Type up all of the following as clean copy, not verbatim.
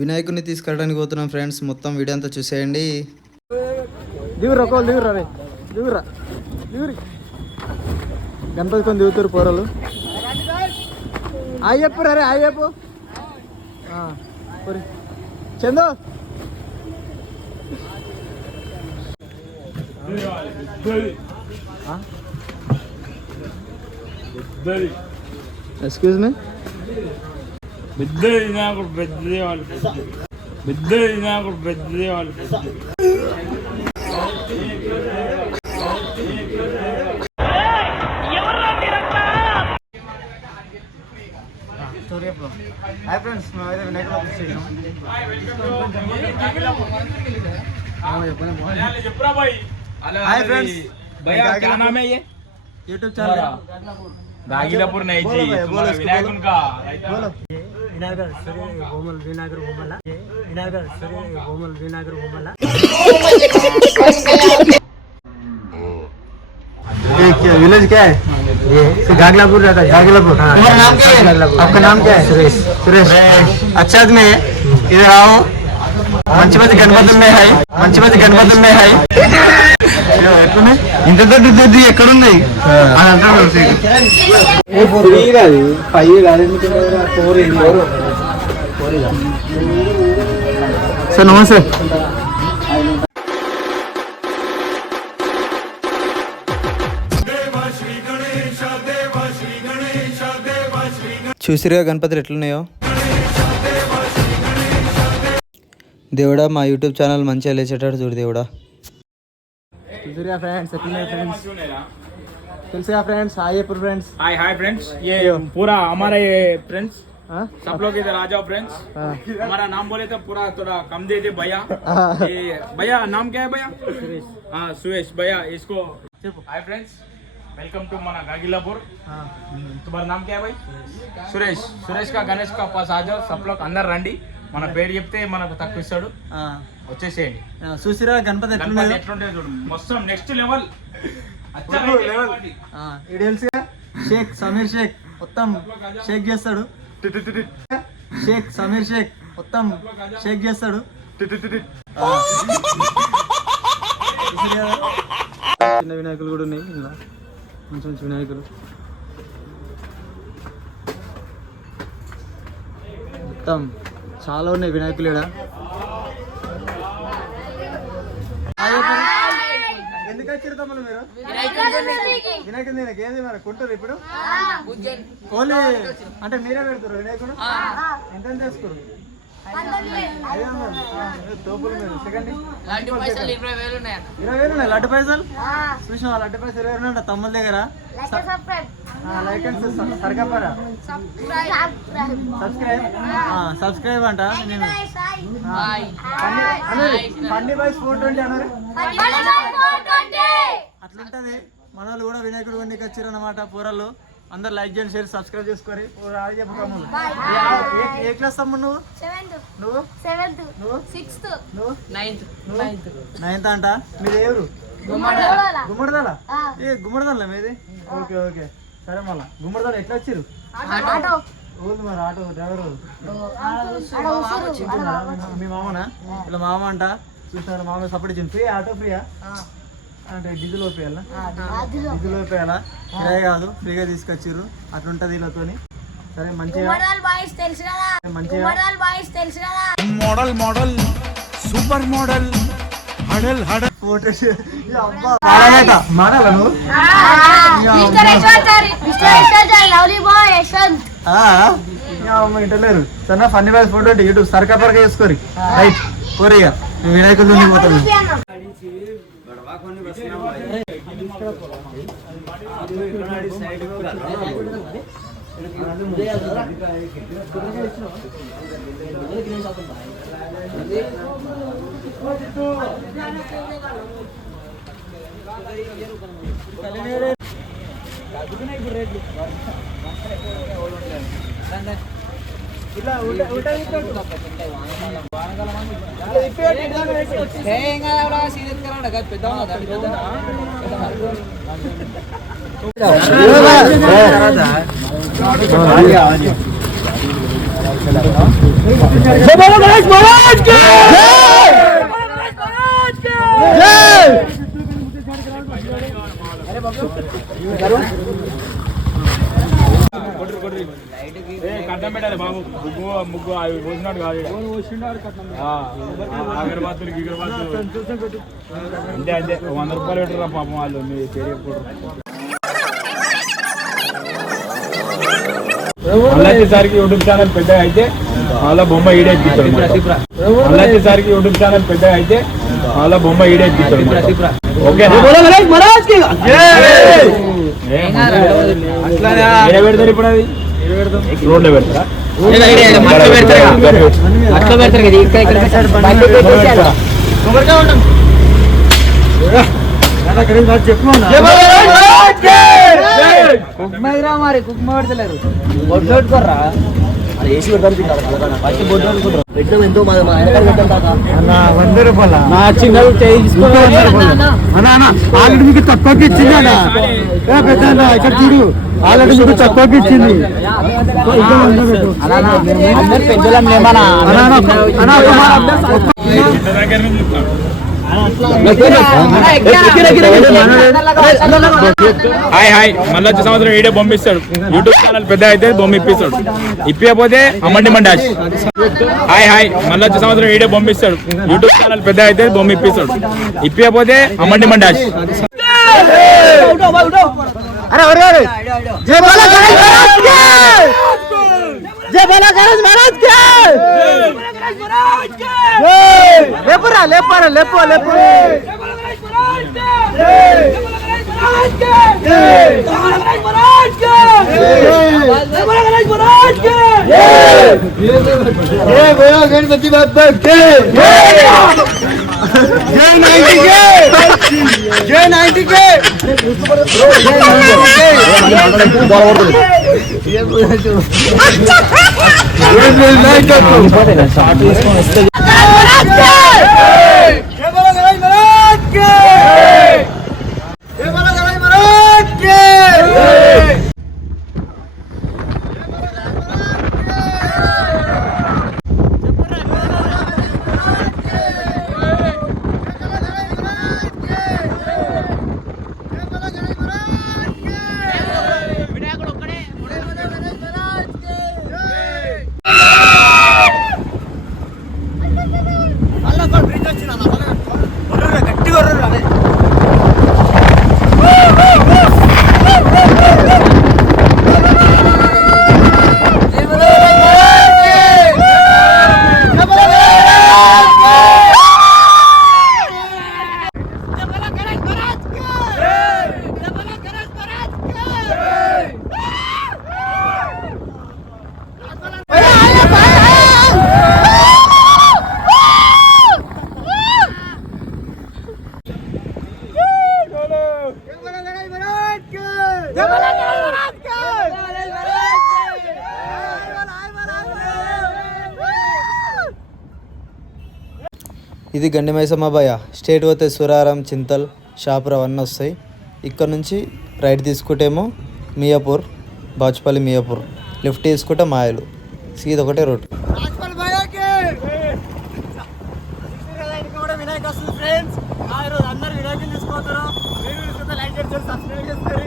వినాయకుడిని తీసుకెళ్ళడానికి పోతున్నాం ఫ్రెండ్స్. మొత్తం వీడియో అంతా చూసేయండి. గణపతి కొని దిగుతారు పోరలు. అయ్యప్పు రే Ayyappu Chandu excuse me. Hi friends, మేమైతే వినాయకుడు hi friends, YouTube channel Gagilapur नहीं जी विनायक उनका विनायकर सूर्य गोमल विनायकर गोमला विनायकर सूर्य गोमल विनायकर गोमला ये विलेज क्या है? ये गागीलापुर रहता है. गागीलापुर. तुम्हारा नाम क्या है? आपका नाम क्या है? सुरेश. सुरेश अच्छा आदमी है. इधर आओ. मंचपति गणपति में है. मंचपति गणपति में है. ఇంత దొడ్డి ఎక్కడున్నాయి సార్. నమస్తే. చూసిరుగా గణపతులు ఎట్లున్నాయో. దేవుడా, మా యూట్యూబ్ ఛానల్ మంచిగా లేచేటట్టు చూడు దేవుడా. చూసిరుగా ఫ్రెండ్స్ ఎట్లున్నాయి ఫ్రెండ్స్. తెలుసుగా friends. Hi friends. Hi friends. ये पूरा हमारा ये फ्रेंड्स सब लोग इधर आ जाओ फ्रेंड्स. हमारा नाम बोले तो पूरा थोड़ा कम दे दे भैया. ये भैया नाम क्या है भैया? सुरेश. हाँ सुरेश भैया. इसको हाय फ्रेंड्स, वेलकम टू मना गागीलापुर. तुम्हारा नाम क्या है भाई? सुरेश. सुरेश का गणेश का पास आ जाओ. सब लोग अंदर రండి. మన పేరు చెప్తే మనకు తక్కువ ఇస్తాడు. వచ్చేసేయండి. చూసిరా గణపతి ఎట్లుంటే చూడు. మొత్తం నెక్స్ట్ లెవెల్. షేక్ సమీర్ షేక్ మొత్తం షేక్ చేస్తాడు. షేక్ సమీర్ షేక్ మొత్తం షేక్ చేస్తాడు. చిన్న వినాయకులు కూడా ఉన్నాయి ఇలా. మంచి మంచి వినాయకులు మొత్తం చాలా ఉన్నాయి వినాయకులు ఇక్కడ. ఎందుకు వచ్చారు తమ్ముడు మీరు? వినాయకుడు ఏంది మరి కొంటారు ఇప్పుడు? ఓన్లీ అంటే మీరే పెడతారు వినాయకుడు? ఎంత చేసుకోరు? తోపులు మీరు. సెకండ్ 20,000 ఉన్నాయి. లడ్డు పైసలు చూసిన లడ్డు పైసలు 20 ఉంటాయి తమ్ముల దగ్గర. లైక్ అండ్ సబ్స్క్రైబ్ అంట. నేను పండి బాయ్స్ 420 అన్నారు. అట్లుంటది. మన వాళ్ళు కూడా వినాయకుడు వండికి వచ్చారు అన్నమాట. పూరలు అందరు లైక్ చేయండి, షేర్, సబ్స్క్రైబ్ చేసుకొని. చెప్పకమ్ములు ఏ క్లాస్ తమ్ముడు నువ్వు? నువ్వు 7th. నువ్వు 6th. నువ్వు 9th అంట. మీది ఎవరు? గుమ్మడిదల. ఏ గుమ్మడిదల మీది? ఓకే ఓకే సరే. మళ్ళా గుమ్మడిదల ఎట్లా వచ్చారు? మరి ఆటో డ్రైవర్ మీ మామనా? ఇలా మామ అంట. చూసినారు మామ సపోర్ట్ ఇచ్చింది. ఫ్రీ ఆటో ఫ్రీయా అంటే డీజిల్ ఓపేయాలా? డీజిల్ ఓపేయాలా? కిరాయి కాదు, ఫ్రీగా తీసుకొచ్చిర్రు. అట్లుంటది వీళ్ళతోని. సరే మంచిగా మంచిగా మోడల్ మోడల్ సూపర్ మోడల్ హడల్ హడల్ ఫోటో. ఇంటలేరు సన్న ఫన్నీ బాయ్స్ ఫోటో యూట్యూబ్ సర్కపరగా చేసుకోరి. రైట్ కోరిగా వినాయకుడు పోతాను. ఇలా పెద్ద కట్నం పెట్టాలి బాబు ముగ్గు అవి పోసినాడు కాదు అగరబాతులు అంతే అంతే 100 రూపాయలు పెట్టరా పాపం వాళ్ళు మీ పేరు అల్లచ్చేసరికి యూట్యూబ్ ఛానల్ పెద్దగా అయితే వాళ్ళ బొమ్మ ఈడే ఎక్కిస్తాడు అల్లచ్చేసరికి యూట్యూబ్ ఛానల్ పెద్దగా అయితే వాళ్ళ బొమ్మ ఈడే ఎక్కిస్తాడు ఓకే పెడతారు ఇప్పుడు అది రోడ్లో పెడతారా మరి కుక్మ పెడతలేరు ఎంతో ₹100 నా చిన్నది ఆల్రెడీ మీకు తక్కువకి ఇచ్చింది పెద్ద ఇక్కడ చూడు ఆల్రెడీ మీకు తక్కువకి ఇచ్చింది హాయ్ హాయ్ మళ్ళీ వచ్చే సంవత్సరం వీడియో పంపిస్తాడు యూట్యూబ్ ఛానల్ పెద్ద అయితే బొమ్మ ఇప్పిస్తాడు ఇప్పకపోతే అమ్మండి మండాష్ హాయ్ హాయ్ మళ్ళీ వచ్చే సంవత్సరం వీడియో పంపిస్తాడు యూట్యూబ్ ఛానల్ పెద్ద అయితే బొమ్మ ఇప్పిస్తాడు ఇప్పకపోతే అమ్మండి మండాష్ లేపురా లేపారా లేపో లేపో गणपति बाबा के जय 90 के जय 90 के ఇది గండి మైసమ్మ బాయ స్టేట్ పోతే సురారం చింతల్ షాపురం అవన్నీ వస్తాయి. ఇక్కడ నుంచి రైట్ తీసుకుంటేమో మియాపూర్ బాచుపల్లి మియాపూర్, లెఫ్ట్ తీసుకుంటే మాయలు, సీదా ఒకటే రోడ్. వినాయక వస్తుంది ఫ్రెండ్స్, అందరు వినాయకులు తీసుకోతారు. లైక్ చేసి సబ్స్క్రైబ్ చేస్తారు.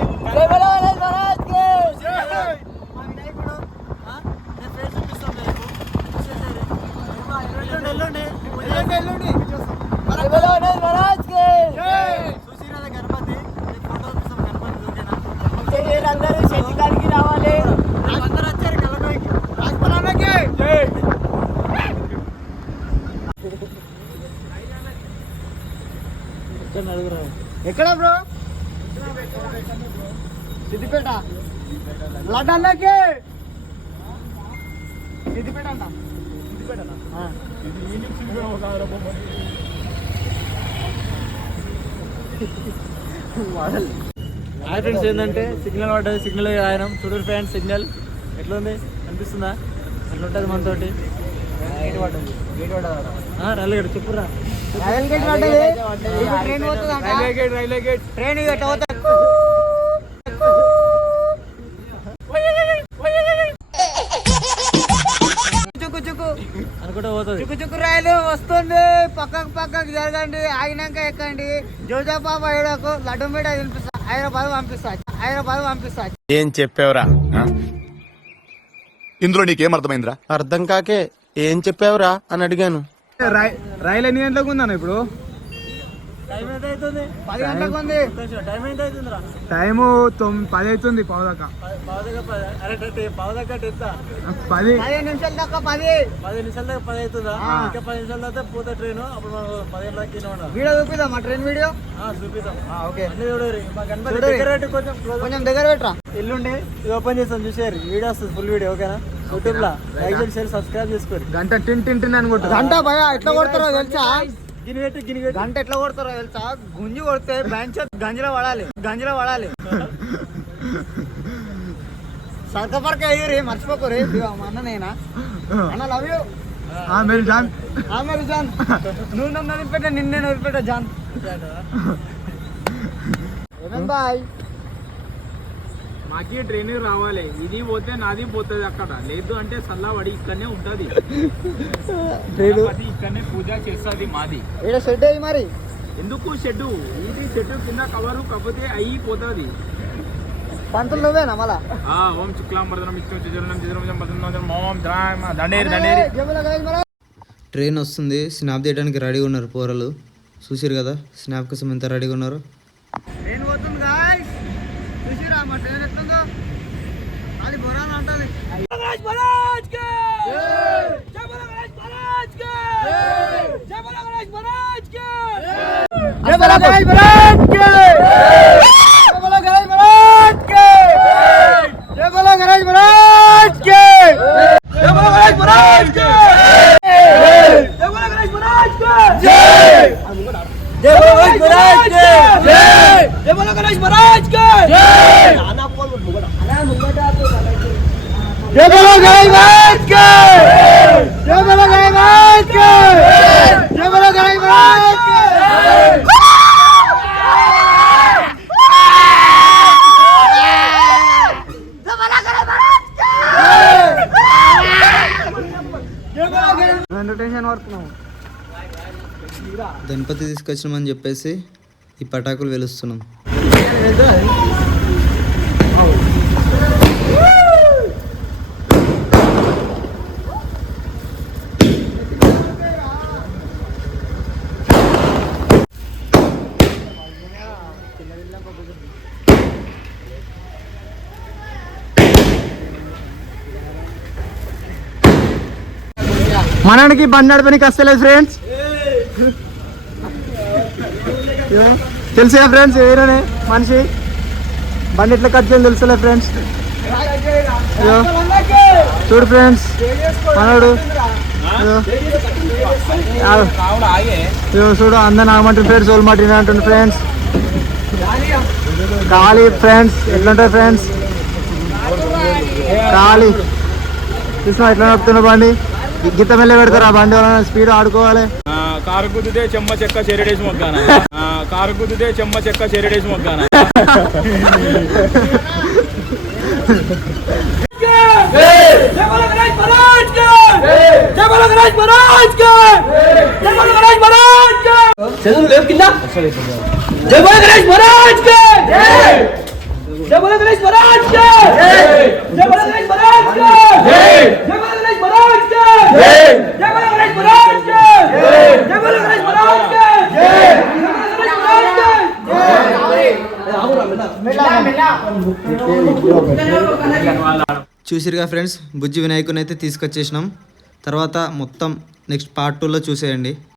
ఎక్కడ బ్రో? సిద్దిపేట లడ్డాకి సిద్దిపేట అంట. హాయ్ ఫ్రెండ్స్, ఏంటంటే సిగ్నల్ పడ్డది, సిగ్నల్ ఆయన చూడరు ఫ్రెండ్స్. సిగ్నల్ ఎట్లుంది అనిపిస్తుందా? ఎట్లుంటుంది మనతోటి? రైల్వే గేట్ చెప్పురా. రైల్వే గేట్ ట్రైన్ చుక్కు చుక్కు చుక్కు రైలు వస్తుంది, పక్కకు జరగండి, ఆగినాక ఎక్కండి. జోజాబాబు హైడకు లడ్డు మీద తినిపిస్తా, హైదరాబాద్ పంపిస్తా. ఏం చెప్పావురా? ఇందులో నీకేం అర్థమైందిరా? అర్థం కాకే ఏం చెప్పావురా అని అడిగాను. రైలు ఎన్ని గంటలకు ఉందన్న ఇప్పుడు? 10 గంటలకు ఉంది. టైము 10 అవుతుంది. 15 నిమిషాల దాకా 10 నిమిషాల దాకా 10 అవుతుందా? ఇంకా 10 నిమిషాల దాకా పోతే ట్రైన్. అప్పుడు మనం 10 గంటలకి వీడియో చూపిద్దాం. మా ట్రైన్ వీడియో చూపిద్దాం. ఓకే, కొంచెం దగ్గర పెట్టరా. ఎల్లుండి ఇది ఓపెన్ చేస్తాం, చూసారు వీడియో వస్తుంది, ఫుల్ వీడియో. ఓకేనా? యూట్యూబ్ లో లైక్ చేసి షేర్ సబ్స్క్రైబ్ చేసుకోరు. గంట టిన్ అనుకుంటా. గంట భయ ఎట్లా కొడతారో తెలుసా? గంట ఎట్లా కొడతారో తెలుసా? గుంజి కొడితే బెంచ్ గంజిలో పడాలి. సర్కపరక అయ్యి మర్చిపోకరే. అన్న నేనా అన్న, లవ్ యూ. మేరీ జాన్, నువ్వు నన్ను వదిలిపెట్టా, నిన్నే వదిలిపెట్టా జాన్. బాయ్. మాకి ట్రైనింగ్ రావాలి. ఇది పోతే నాది పోతుంది అక్కడ, లేదు అంటే సల్లావడి ఇక్కడనే ఉంటది. ఇక్కడనే పూజ చేస్తుంది మాది. షెడ్ అయ్యి మరి ఎందుకు షెడ్డు? ఇది షెడ్డు కింద కవరు కాకపోతే అయిపోతుంది. పంతులు నువ్వేనా మళ్ళా? ఓం శుక్లాంబరదనం దండేరి. ట్రైన్ వస్తుంది, స్నాప్ తీయడానికి రెడీగా ఉన్నారు పోరలు. చూసిరు కదా స్నాప్ కోసం ఎంత రెడీగా ఉన్నారు. ట్రైన్ పోతుంది గాయ్స్, చూసిరా మా ట్రైన్ ఎట్లుందో. అది బొరాన్ అంటది. గణపతి తీసుకొచ్చినామని చెప్పేసి ఈ పటాకులు వెలుస్తున్నాం. మనకి బండి నడపనికి వస్తలేదు ఫ్రెండ్స్. తెలుసా ఫ్రెండ్స్, ఏదైనా మనిషి బండి ఎట్లా కట్ చేయని తెలుసులే ఫ్రెండ్స్. చూడు ఫ్రెండ్స్, మనోడు చూడు అందరు నాగమంటుంది ఫ్రెండ్స్, ఓల్ మాట అంటుంది ఫ్రెండ్స్. ఖాళీ ఫ్రెండ్స్ ఎట్లుంటుంది ఫ్రెండ్స్, ఖాళీ చూసినా ఎట్లా నడుపుతున్నా బండి. గీత మెల్ల పెడతారు ఆ బండి వల్ల, స్పీడ్ ఆడుకోవాలి. కారు గుద్దితే చెమ్మ చెక్క చెరిడేసి మొగ్గాన. చదువు లేవు కింద. జై బోలో గణేష్ మహారాజ్ కి జై. జై బోలో గణేష్ మహారాజ్ కి జై. జై బోలో గణేష్ మహారాజ్ కి జై. జై బోలో గణేష్ మహారాజ్ కి జై. జై బోలో గణేష్ మహారాజ్ కి జై. జై బోలో గణేష్ మహారాజ్ కి జై. చూసిరుగా ఫ్రెండ్స్, బుజ్జి వినాయకుని అయితే తీసుకొచ్చేసినాం. తర్వాత మొత్తం నెక్స్ట్ పార్ట్ 2లో చూసేయండి.